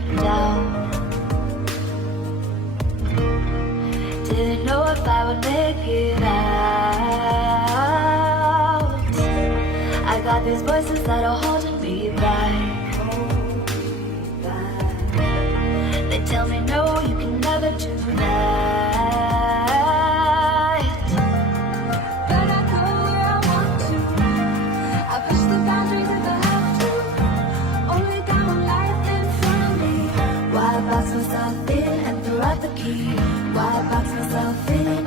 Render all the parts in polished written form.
been down. Didn't know if I would make it out. I got these voices that are holding me back. They tell me no, you can never do that. But I go where I want to. I push the boundaries if I have to. Only got one life in front of me. Why box myself in and throw out the key? Why box myself in?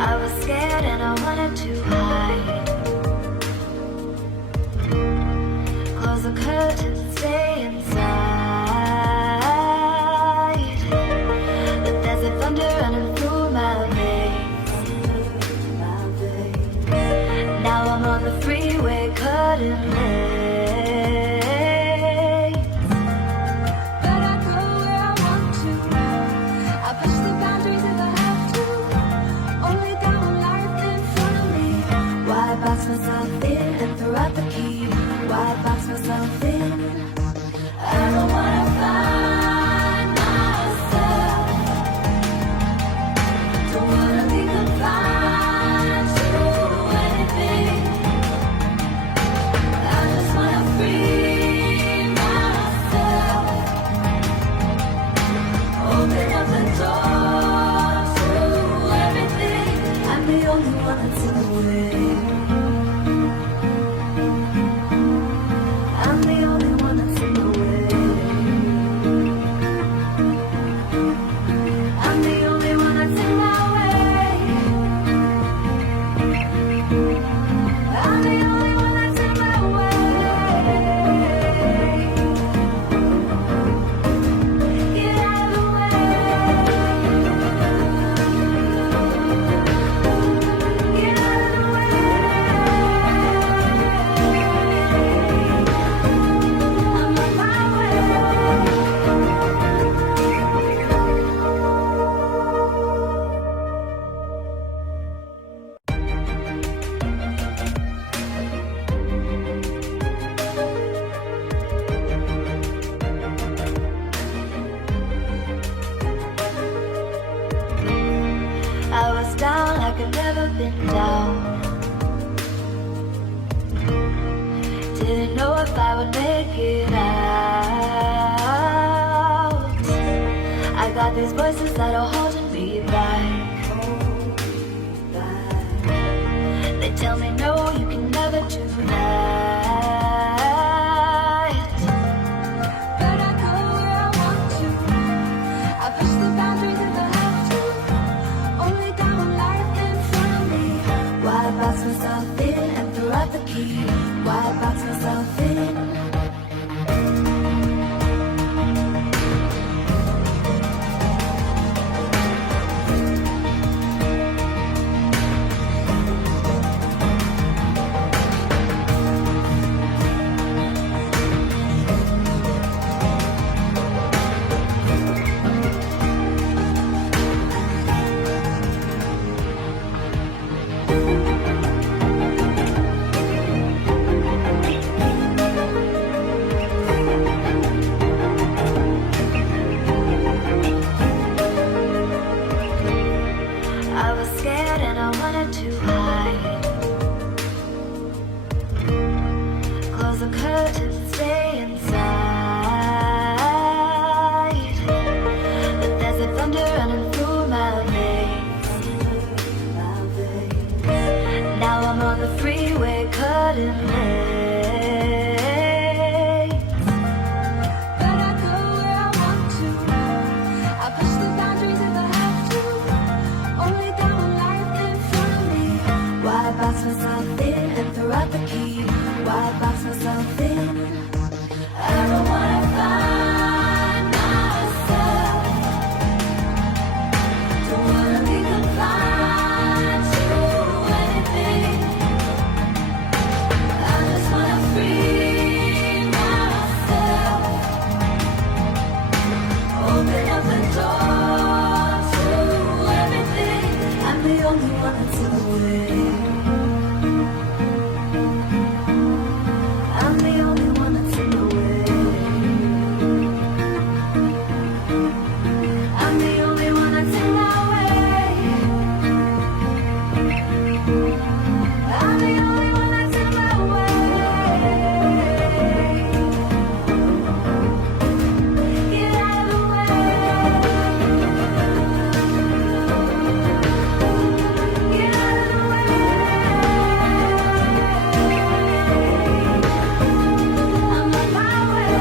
I was scared and I wanted to hide. Close the curtains and stay inside. But there's a thunder running through my veins. Now I'm on the freeway cutting lanes. But I go where I want to. I push the boundaries if I have to. Only got one life in front of me. Why box myself in and throw out the key? Why box myself in? I don't wanna find myself. Don't wanna be confined to anything. I just wanna free myself. Open up the door to everything. I'm the only one that's in the way. I'm the only one that's in the way. I'm the only one that's in my way. I'm the only one that's in my way. Get out of the way. Get out of the way. I'm on my way. I was down like I'd never been down. Didn't know if I would make it out. I got these voices that are holding me back. They tell me no, you can never do that. But I go where I want to. I push the boundaries if I have to. Only got one life in front of me. Why box myself in and throw out the key? Why box myself in? I was scared and I wanted to hide. Close the curtains and stay inside. But there's a thunder running through my veins. Now I'm on the freeway cutting lanes. But I go where I want to. I push the boundaries if I have to. Only got one life in front of me. Why throw out the key. Why box myself in? I don't wanna find myself. Don't wanna be confined to anything. I just wanna free myself. Open up the door to everything. I'm the only one that's in the way. I'm the only one that's in the way. I'm the only one that's in my way. I'm the only one that's in my way. Get out of the way. Get out of the way. I'm on my way.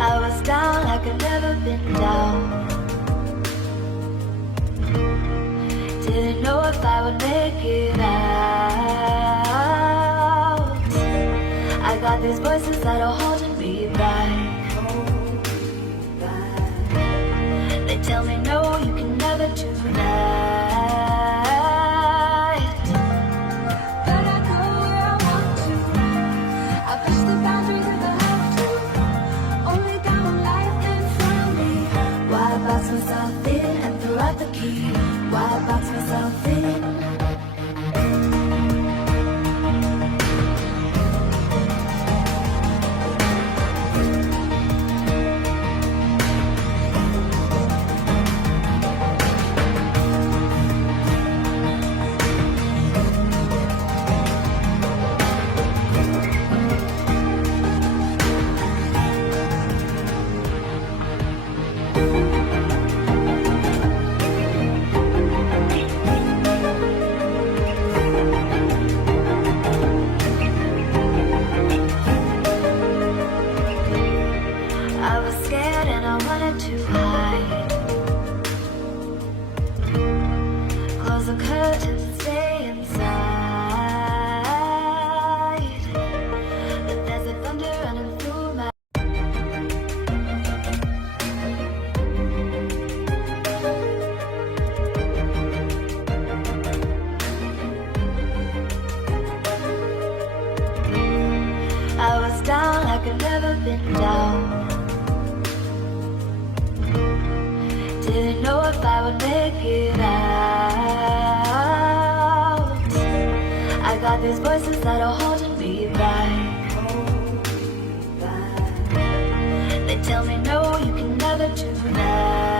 I was down like I've never been down. Didn't know if I would make it out. I got these voices that are holding me back. They tell me no, you can never do that. But I go where I want to. I push the boundaries if I have to. Only got one life in front of me. Why box myself in and throw out the key? Why box myself in? I was scared and I wanted to hide. Close the curtains and stay inside. But there's a thunder running through my. I was down like I've never been down. Didn't know if I would make it out. I got these voices that are holding me back. They tell me no, you can never do that.